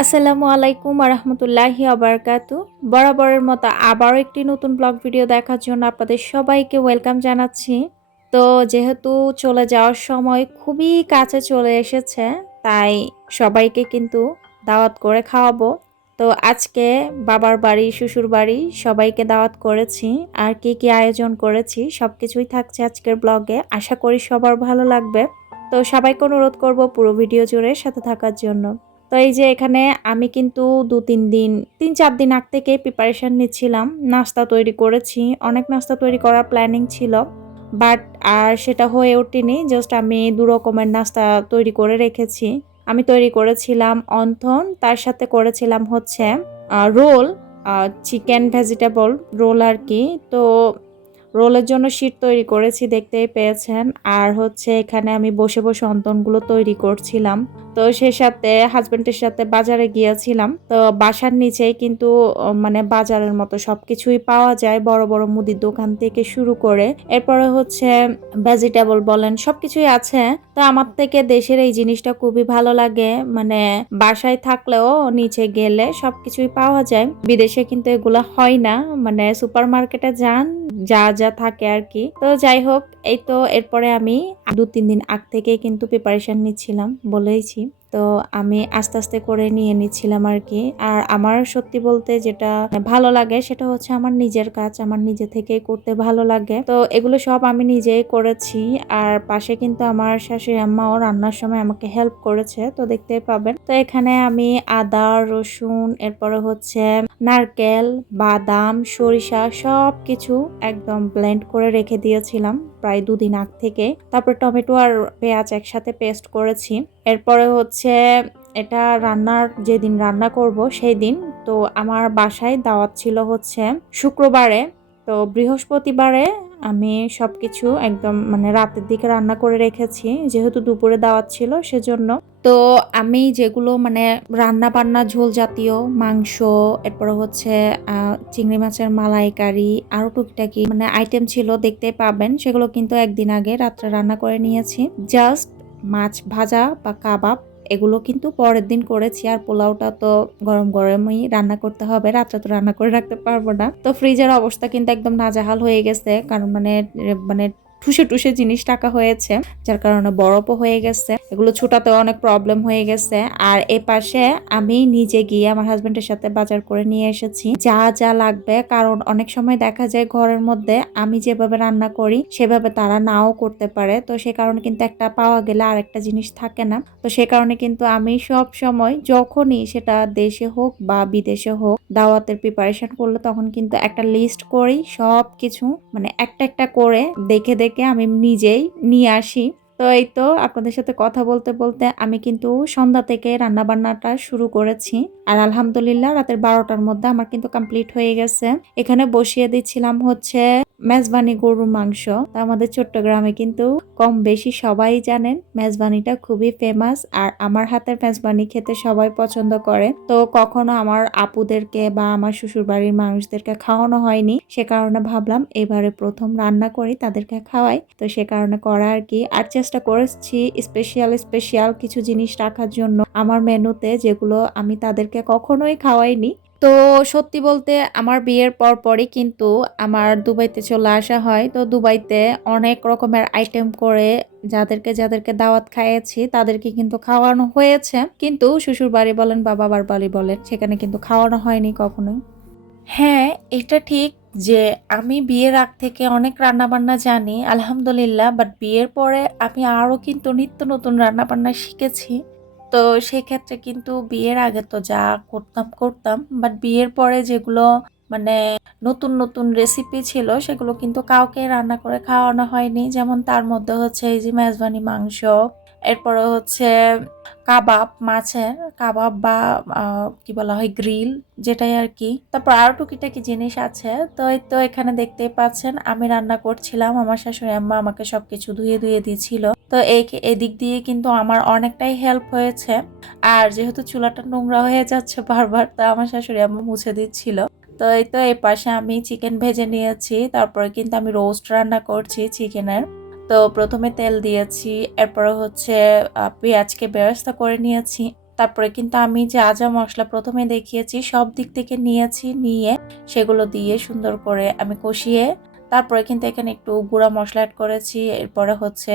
আসসালামু আলাইকুম রহমতুল্লাহি আবরকাতু বরাবরের মতো আবারও একটি নতুন ব্লগ ভিডিও দেখার জন্য আপনাদের সবাইকে ওয়েলকাম জানাচ্ছি। তো যেহেতু চলে যাওয়ার সময় খুবই কাছে চলে এসেছে, তাই সবাইকে কিন্তু দাওয়াত করে খাওয়াবো। তো আজকে বাবার বাড়ি, শ্বশুর বাড়ি সবাইকে দাওয়াত করেছি। আর কি কি আয়োজন করেছি সব কিছুই থাকছে আজকের ব্লগে। আশা করি সবার ভালো লাগবে। তো সবাইকে অনুরোধ করব পুরো ভিডিও জুড়ে সাথে থাকার জন্য। তো এই যে এখানে আমি কিন্তু দু, তিন দিন, তিন, চার দিন আগ থেকে প্রিপারেশন নিচ্ছিলাম, নাস্তা তৈরি করেছি। অনেক নাস্তা তৈরি করার প্ল্যানিং ছিল বাট আর সেটা হয়ে ওঠেনি জাস্ট আমি দু রকমের নাস্তা তৈরি করে রেখেছি। আমি তৈরি করেছিলাম অন্থন, তার সাথে করেছিলাম হচ্ছে রোল চিকেন ভেজিটেবল রোল আর কি। তো রোলের জন্য শিট তৈরি করেছি দেখতেই পেয়েছেন। আর হচ্ছে এখানে আমি বসে বসে অন্তনগুলো তৈরি করছিলাম। তো সে সাথে হাজবেন্ডের সাথে বাজারে গিয়েছিলাম। তো বাসার নিচেই কিন্তু মানে বাজারের মতো সবকিছুই পাওয়া যায় বড় বড় মুদির দোকান থেকে শুরু করে। এরপরে হচ্ছে ভেজিটেবল বলেন, সবকিছুই আছে। তো আমার থেকে দেশের এই জিনিসটা খুবই ভালো লাগে। মানে বাসায় থাকলেও নিচে গেলে সবকিছুই পাওয়া যায়। বিদেশে কিন্তু এগুলো হয় না। মানে সুপার মার্কেটে যান, যা যা থাকে আর কি। তো যাই হোক, এই তো এরপরে আমি দু তিন দিন আগ থেকে কিন্তু প্রিপারেশন নিচ্ছিলাম বলেইছি। তো আমি আস্তে আস্তে করে নিয়ে নিচ্ছিলাম আর কি। আর আমার সত্যি বলতে যেটা ভালো লাগে সেটা হচ্ছে আমার নিজের কাজ, আমার নিজে থেকে করতে ভালো লাগে। তো এগুলো সব আমি নিজেই করেছি। আর পাশে কিন্তু আমার শাশুড়ি আম্মাও রান্নার সময় আমাকে হেল্প করেছে, তো দেখতেই পাবেন। তো এখানে আমি আদা, রসুন, এরপরে হচ্ছে নারকেল, বাদাম, সরিষা সব কিছু একদম ব্লেন্ড করে রেখে দিয়েছিলাম। প্রায় দুদিন আগ থেকে। তারপর টমেটো আর পেঁয়াজ একসাথে পেস্ট করেছি। এরপরে হচ্ছে এটা রান্নার যেদিন রান্না করব সেই দিন তো আমার বাসায় দাওয়াত ছিল হচ্ছে শুক্রবারে। তো বৃহস্পতিবারে আমি সব কিছু একদম মানে রাতের দিকে রান্না করে রেখেছি, যেহেতু দুপুরে দাওয়াত ছিল সেজন্য। তো আমি যেগুলো মানে রান্না বান্না ঝোল জাতীয়, মাংস, এরপরে হচ্ছে চিংড়ি মাছের মালাইকারি আরও টুকিটাকি মানে আইটেম ছিল দেখতে পাবেন, সেগুলো কিন্তু একদিন আগে রাত্রে রান্না করে নিয়েছি। জাস্ট মাছ ভাজা বা কাবাব এগুলো কিন্তু পরের দিন করেছি আর পোলাওটা তো গরম গরমই রান্না করতে হবে, রাত্রে তো রান্না করে রাখতে পারব না। তো ফ্রিজের অবস্থা কিন্তু একদম নাজাহাল হয়ে গেছে, কারণ মানে মানে ঠুসে টুসে জিনিস টাকা হয়েছে, যার কারণে বরফও হয়ে গেছে। এগুলো ছোটাতে অনেক প্রবলেম হয়ে গেছে। আর এ পাশে আমি নিজে গিয়ে আমার হাজবেন্ডের সাথে বাজার করে নিয়ে এসেছি। যা যা লাগবে, কারণ অনেক সময় দেখা যায় ঘরের মধ্যে আমি যেভাবে রান্না করি, সেভাবে তারা নাও করতে পারে। তো সে কারণে কিন্তু একটা পাওয়া গেলে আর একটা জিনিস থাকে না। তো সে কারণে কিন্তু আমি সব সময় যখনই সেটা দেশে হোক বা বিদেশে হোক দাওয়াতের প্রিপারেশন করলে তখন কিন্তু একটা লিস্ট করি সব কিছু মানে একটা একটা করে দেখে দেখে আমি নিজেই নিয়ে আসি। তো এই তো আপনাদের সাথে কথা বলতে বলতে আমি কিন্তু সন্ধ্যা থেকে রান্নাবান্নাটা শুরু করেছি। আর আলহামদুলিল্লাহ রাতের বারোটার মধ্যে আমার কিন্তু কমপ্লিট হয়ে গেছে। এখানে বসিয়ে দিচ্ছিলাম হচ্ছে মেজবানি গরুর মাংস। তা আমাদের চট্টগ্রামে কিন্তু কম বেশি সবাই জানেন মেজবানিটা খুবই ফেমাস আর আমার হাতের মেজবানি খেতে সবাই পছন্দ করে। তো কখনো আমার আপুদেরকে বা আমার শ্বশুর বাড়ির মানুষদেরকে খাওয়ানো হয়নি, সে কারণে ভাবলাম এবারে প্রথম রান্না করি তাদেরকে খাওয়াই। তো সে কারণে করা আর কি। আর চেষ্টা করেছি স্পেশাল স্পেশাল কিছু জিনিস রাখার জন্য। আমার মেনুতে যেগুলো আমি তাদেরকে কখনোই খাওয়াইনি তো সত্যি বলতে আমার বিয়ের পর পরই কিন্তু আমার দুবাইতে চলে আসা হয়। তো দুবাইতে অনেক রকমের আইটেম করে যাদেরকে যাদেরকে দাওয়াত খাইয়েছি তাদেরকে কিন্তু খাওয়ানো হয়েছে। কিন্তু শ্বশুর বাড়ি বলেন বা বাবার বাড়ি বলেন সেখানে কিন্তু খাওয়ানো হয়নি কখনোই। হ্যাঁ এটা ঠিক যে আমি বিয়ের আগ থেকে অনেক রান্না বান্না জানি, আলহামদুলিল্লাহ বাট বিয়ের পরে আমি আরও কিন্তু নিত্য নতুন রান্না বান্না শিখেছি। তো সেক্ষেত্রে কিন্তু বিয়ের আগে তো যা করতাম করতাম বাট বিয়ের পরে যেগুলো মানে নতুন নতুন রেসিপি ছিল, সেগুলো কিন্তু কাউকে রান্না করে খাওয়ানো হয়নি। যেমন তার মধ্যে হচ্ছে এই যে মেজবানি মাংস, এরপরে হচ্ছে কাবাব মাছের কাবাব বা কি বলা হয়, গ্রিল যেটাই আর কি। তারপর আরও টুকিটাকি জিনিস আছে, তো এই তো এখানে দেখতেই পাচ্ছেন, আমি রান্না করছিলাম, আমার শাশুড়ি আম্মা আমাকে সবকিছু ধুয়ে ধুয়ে দিয়েছিল। তো এই এদিক দিয়ে কিন্তু আমার অনেকটাই হেল্প হয়েছে। আর যেহেতু চুলাটা নোংরা হয়ে যাচ্ছে বারবার, তো আমার শাশুড়ি আম্মা মুছে দিচ্ছিল। তো এই তো এই পাশে আমি চিকেন ভেজে নিয়েছি, তারপরে কিন্তু আমি রোস্ট রান্না করছি চিকেনের তো প্রথমে তেল দিয়েছি, এরপরে হচ্ছে পেঁয়াজকে বেরেস্তা করে নিয়েছি। তারপরে কিন্তু আমি যা যা মশলা প্রথমে দেখিয়েছি, সব দিক থেকে নিয়েছি, নিয়ে সেগুলো দিয়ে সুন্দর করে আমি কষিয়ে তারপরে কিন্তু এখানে একটু গুঁড়া মশলা অ্যাড করেছি, এরপরে হচ্ছে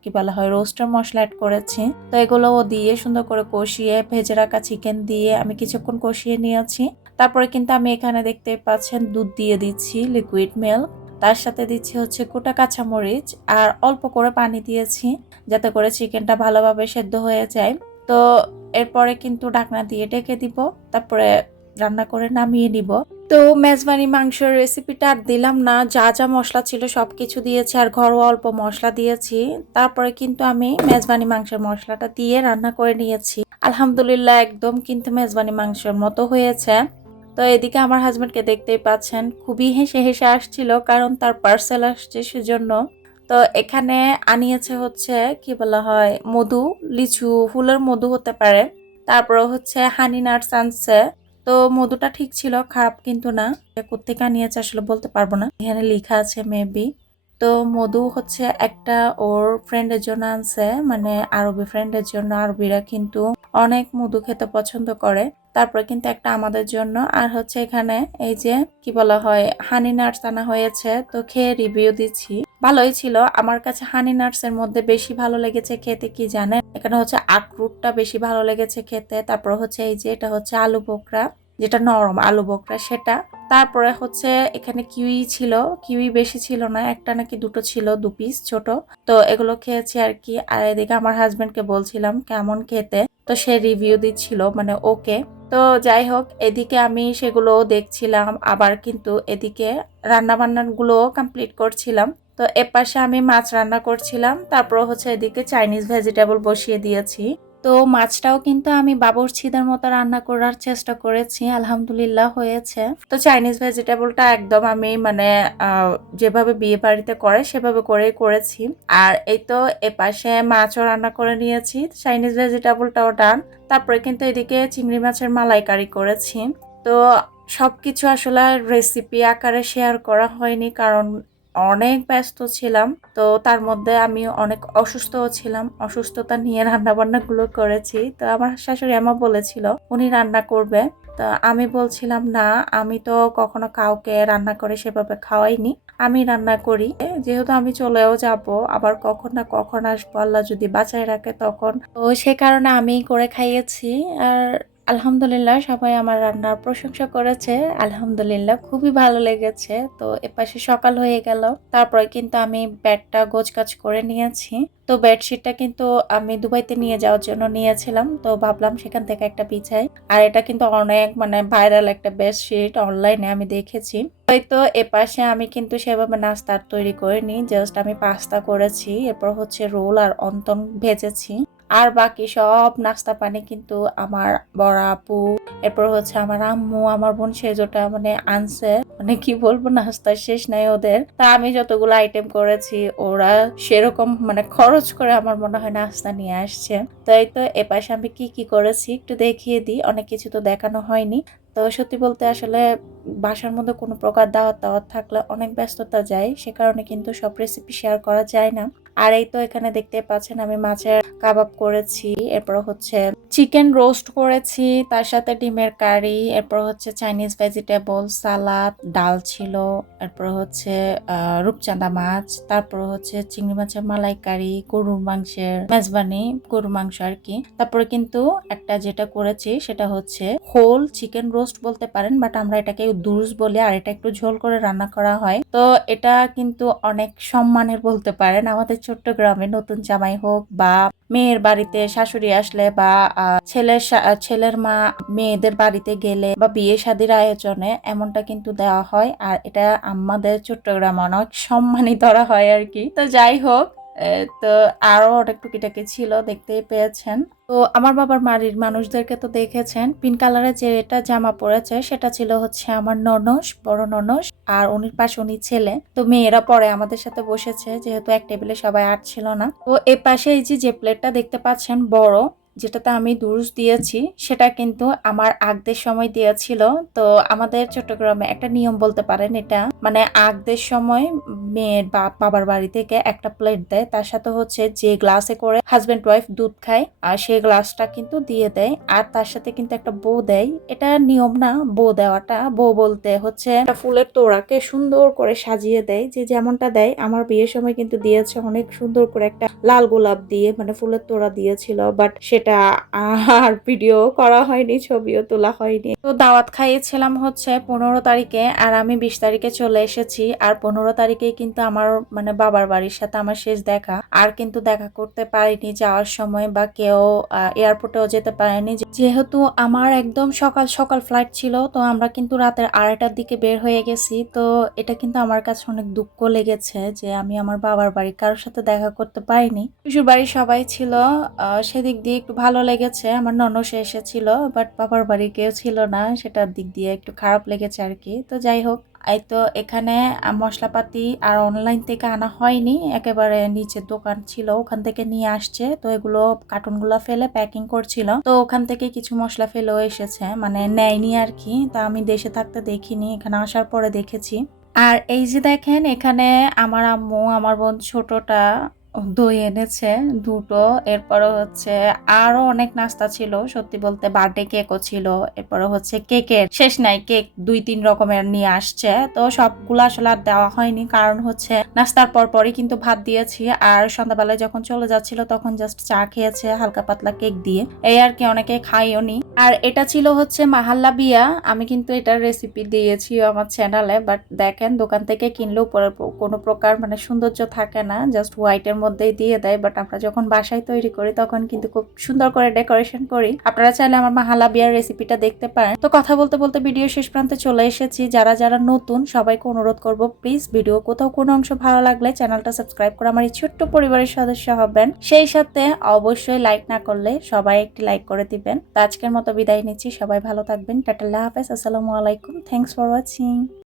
কি বলা হয় রোস্টার মশলা অ্যাড করেছি। তো এগুলো দিয়ে সুন্দর করে কষিয়ে, ভেজে রাখা চিকেন দিয়ে আমি কিছুক্ষণ কষিয়ে নিয়েছি। তারপরে কিন্তু আমি এখানে দেখতে পাচ্ছেন দুধ দিয়ে দিচ্ছি লিকুইড মিল্ক তার সাথে দিচ্ছি হচ্ছে গোটা কাঁচামরিচ আর অল্প করে পানি দিয়েছি যাতে করে চিকেনটা ভালোভাবে সেদ্ধ হয়ে যায়। তো এরপরে কিন্তু ঢাকনা দিয়ে ডেকে দিব, তারপরে রান্না করে নামিয়ে নিব। তো মেজবানি মাংসের রেসিপিটা আর দিলাম না। যা যা মশলা ছিল সব কিছু দিয়েছি আর ঘরোয়া অল্প মশলা দিয়েছি। তারপরে কিন্তু আমি মেজবানি মাংসের মশলাটা দিয়ে রান্না করে নিয়েছি। আলহামদুলিল্লাহ একদম কিন্তু মেজবানি মাংসের মতো হয়েছে। তো এদিকে আমার হাজবেন্ডকে দেখতেই পাচ্ছেন। খুবই হেসে হেসে আসছিল কারণ তার পার্সেল আসছে সেজন্য। তো এখানে আনিয়েছে হচ্ছে, কি বলা হয়, মধু, লিচু, ফুলের মধু হতে পারে। তারপরে হচ্ছে হানি নাটস আনছে। তো মধুটা ঠিক ছিল, খারাপ কিন্তু না। কোথেকে নিয়েছে আসলে বলতে পারব না। এখানে লেখা আছে মেবি তো মধু হচ্ছে একটা ওর ফ্রেন্ডের জন্য আনছে মানে আরবি ফ্রেন্ডের জন্য। আরবিরা কিন্তু অনেক মধু খেতে পছন্দ করে। তারপরে কিন্তু একটা আমাদের জন্য। আর হচ্ছে এখানে এই যে, কি বলা হয় হানি নাটস আনা হয়েছে। তো খেয়ে রিভিউ দিচ্ছি। ভালোই ছিল। আমার কাছে হানি নাটস এর মধ্যে বেশি ভালো লেগেছে খেতে, কি জানেন? এখানে হচ্ছে আখরুটটা বেশি ভালো লেগেছে খেতে। তারপর হচ্ছে এই যে, এটা হচ্ছে আলু বোকরা। যেটা নরম, আলু বোকরা, সেটা। তারপরে হচ্ছে এখানে কিউই ছিল, কিউই বেশি ছিল না, একটা নাকি দুটো ছিল, দু পিস ছোট। তো এগুলো খেয়েছি আর কি। আর এদিকে আমার হাজবেন্ডকে বলছিলাম, কেমন খেতে? তো সে রিভিউ দিচ্ছিল মানে ওকে। তো যাই হোক, এদিকে আমি সেগুলো দেখছিলাম, আবার কিন্তু এদিকে রান্না বান্নাগুলো কমপ্লিট করছিলাম। তো এপাশে আমি মাছ রান্না করছিলাম, তারপর হচ্ছে এদিকে চাইনিজ ভেজিটেবল বসিয়ে দিয়েছি। তো মাছটাও কিন্তু আমি বাবরচিদের মতো রান্না করার চেষ্টা করেছি, আলহামদুলিল্লাহ হয়েছে। তো চাইনিজ ভেজিটেবলটা একদম আমি মানে যেভাবে বিয়ে বাড়িতে করে সেভাবে করেই করেছি। আর এই তো এপাশে মাছও রান্না করে নিয়েছি চাইনিজ ভেজিটেবলটাও ডান। তারপরে কিন্তু এদিকে চিংড়ি মাছের মালাইকারি করেছি। তো সবকিছু আসলে রেসিপি আকারে শেয়ার করা হয়নি, কারণ অনেক ব্যস্ত ছিলাম, তো তার মধ্যে আমি অনেক অসুস্থও ছিলাম। অসুস্থতা নিয়ে রান্না বান্নাগুলো করেছি। তো আমার শাশুড়ি আমা বলেছিল, উনি রান্না করবে। তো আমি বলছিলাম, না, আমি তো কখনো কাউকে রান্না করে সেভাবে খাওয়াইনি। আমি রান্না করি। যেহেতু আমি চলেও যাব, আবার কখন না কখন আসব, আল্লাহ যদি বাঁচায় রাখে তখন। তো সে কারণে আমি করে খাইয়েছি। আর আলহামদুলিল্লাহ, সবাই আমার রান্নার প্রশংসা করেছে। আলহামদুলিল্লাহ, খুবই ভালো লেগেছে। তো এপাশে সকাল হয়ে গেল। তারপরে কিন্তু আমি ব্যাগটা গোছগাছ করে নিয়েছি। তো বেডশিটটা কিন্তু আমি দুবাইতে নিয়ে যাওয়ার জন্য নিয়েছিলাম। তো ভাবলাম সেখান থেকে একটা বিছাই। আর এটা কিন্তু অনেক মানে ভাইরাল একটা বেডশিট অনলাইনে আমি দেখেছি। হয়তো এপাশে আমি কিন্তু সেভাবে নাস্তা তৈরি করিনি, জাস্ট আমি পাস্তা করেছি। এরপর হচ্ছে রোল আর অন্তন ভেজেছি। আর বাকি সব নাস্তা পানি কিন্তু আমার বড় আপু, এরপর হচ্ছে আমার আম্মু, আমার বোন সেজোটা মানে আনছে মানে কি বলব নাস্তা শেষ নাই ওদের। তা আমি যতগুলো আইটেম করেছি, ওরা সেরকম মানে খরচ করে আমার মনে হয় নাস্তা নিয়ে আসছে। তাই তো এপাশে আমি কি কি করেছি একটু দেখিয়ে দিই, অনেক কিছু তো দেখানো হয়নি। তো সত্যি বলতে আসলে বাসার মধ্যে কোনো প্রকার দাওয়াত দাওয়াত থাকলে অনেক ব্যস্ততা যায়, সে কারণে কিন্তু সব রেসিপি শেয়ার করা যায় না। আর এই তো এখানে দেখতে পাচ্ছেন আমি মাছের কাবাব করেছি, এরপর হচ্ছে চিকেন রোস্ট করেছি, তার সাথে ডিমের কারি, এরপর হচ্ছে চাইনিজ ভেজিটেবল সালাদ ডাল ছিল, এরপর হচ্ছে রূপচাঁদা মাছ, তারপর হচ্ছে চিংড়ি মাছের মালাইকারি, গরুর মাংসের মেজবানি, গরুর মাংস আর কি। তারপরে কিন্তু একটা যেটা করেছি, সেটা হচ্ছে হোল চিকেন রোস্ট বলতে পারেন বাট আমরা এটাকে দুরুস বলি আর এটা একটু ঝোল করে রান্না করা হয়। তো এটা কিন্তু অনেক সম্মানের বলতে পারেন, আমাদের ছোট্ট গ্রামে নতুন জামাই হোক বা মেয়ের বাড়িতে শাশুড়ি আসলে বা ছেলের ছেলের মা মেয়েদের বাড়িতে গেলে বা বিয়ে শাদির আয়োজনে এমনটা কিন্তু দেওয়া হয়। আর এটা আমাদের চট্টগ্রাম অনেক সম্মানই ধরা হয় আর কি। তো যাই হোক তো আরও অনেক টুকিটাকি ছিল, দেখতেই পেয়েছেন। তো আমার বাবার বাড়ির মানুষদেরকে তো দেখেছেন, পিঙ্ক কালারের যেটা জামা পরেছে সেটা ছিল হচ্ছে আমার ননস, বড় ননস, আর উনির পাশে উনি ছেলে। তো মেয়েরা পরে আমাদের সাথে বসেছে, যেহেতু এক টেবিলে সবাই আট ছিল না। তো এ পাশে এই যে প্লেটটা দেখতে পাচ্ছেন, বড় যেটাতে আমি দুরুস দিয়েছি, সেটা কিন্তু আমার আগদের সময় দিয়েছিল। তো আমাদের চট্টগ্রামে একটা নিয়ম বলতে পারেন এটা মানে আগদের সময় মেয়ের বা বাবার বাড়ি থেকে একটা প্লেট দেয়, তার সাথে হচ্ছে যে গ্লাসে করে হাজব্যান্ড ওয়াইফ দুধ খায়, আর সেই গ্লাসটা কিন্তু দিয়ে দেয়, আর তার সাথে কিন্তু একটা বউ দেয়। এটা নিয়ম না, বউ দেওয়াটা। বউ বলতে হচ্ছে একটা ফুলের তোড়াকে সুন্দর করে সাজিয়ে দেয়, যে যেমনটা দেয়। আমার বিয়ের সময় কিন্তু দিয়েছে অনেক সুন্দর করে একটা লাল গোলাপ দিয়ে মানে ফুলের তোড়া দিয়েছিল বাট সেটা আর ভিডিও করা হয়নি, ছবিও তোলা হয়নি। তো দাওয়াত খাইয়েছিলাম হচ্ছে পনেরো তারিখে আর আমি বিশ তারিখে চলে এসেছি। আর পনেরো তারিখে কিন্তু আমার মানে বাবার বাড়ির সাথে আমার শেষ দেখা। আর কিন্তু দেখা করতে পারিনি যাওয়ার সময় বা কেউ এয়ারপোর্টেও যেতে পারেনি। যেহেতু আমার একদম সকাল সকাল ফ্লাইট ছিল, তো আমরা কিন্তু রাতের আড়াইটার দিকে বের হয়ে গেছি। তো এটা কিন্তু আমার কাছে অনেক দুঃখ লেগেছে যে আমি আমার বাবার বাড়ি কারোর সাথে দেখা করতে পারিনি। শ্বশুর বাড়ির সবাই ছিল সেদিক দিয়ে একটু ভালো লেগেছে, আমার ননসে এসেছিল বাট বাবার বাড়ি কেউ ছিল না, সেটার দিক দিয়ে একটু খারাপ লেগেছে আর কি। তো যাই হোক, এই তো এখানে মশলাপাতি আর অনলাইন থেকে আনা হয়নি, একেবারে নিচের দোকান ছিল, ওখান থেকে নিয়ে আসছে, তো এগুলো কার্টুনগুলো ফেলে প্যাকিং করছিল তো ওখান থেকে কিছু মশলা ফেলেও এসেছে মানে নেয়নি আর কি, তা আমি দেশে থাকতে দেখিনি, এখানে আসার পরে দেখেছি। আর এই যে দেখেন, এখানে আমার আম্মু, আমার বোন ছোটটা দই এনেছে, দুটো। এরপরে হচ্ছে আরও অনেক নাস্তা ছিল, সত্যি বলতে বার্থডে কেকও ছিল। এরপরে হচ্ছে কেকের শেষ নাই, কেক দুই তিন রকমের নিয়ে আসছে। তো সবগুলো আসলে আর দেওয়া হয়নি, কারণ হচ্ছে নাস্তার পর পরই কিন্তু ভাত দিয়েছি। আর সন্ধ্যাবেলায় যখন চলে যাচ্ছিল, তখন জাস্ট চা খেয়েছে, হালকা পাতলা কেক দিয়ে। এই আর কি, অনেকে খাইও নি। আর এটা ছিল হচ্ছে মাহাল্লা বিয়া। আমি কিন্তু এটার রেসিপি দিয়েছি আমার চ্যানেলে বাট দেখেন, দোকান থেকে কিনলেও কোনো প্রকার মানে সৌন্দর্য থাকে না জাস্ট হোয়াইটের মধ্যেই দিয়ে দেয় বাট আমরা যখন বাসায় তৈরি করি তখন কিন্তু খুব সুন্দর করে ডেকোরেশন করি। আপনারা চাইলে আমার মাহালা বিয়ার রেসিপিটা দেখতে পারেন। তো কথা বলতে বলতে ভিডিও শেষ প্রান্তে চলে এসেছি। যারা যারা নতুন সবাইকে অনুরোধ করব প্লিজ ভিডিও কোথাও কোনো অংশ ভালো লাগলে চ্যানেলটা সাবস্ক্রাইব করে আমার এই ছোট্ট পরিবারের সদস্য হবেন। সেই সাথে অবশ্যই লাইক না করলে সবাই একটি লাইক করে দিবেন। তো আজকের মতো বিদায় নিচ্ছি। সবাই ভালো থাকবেন। টাটা হাফেজ। আসসালামু আলাইকুম। Thanks for watching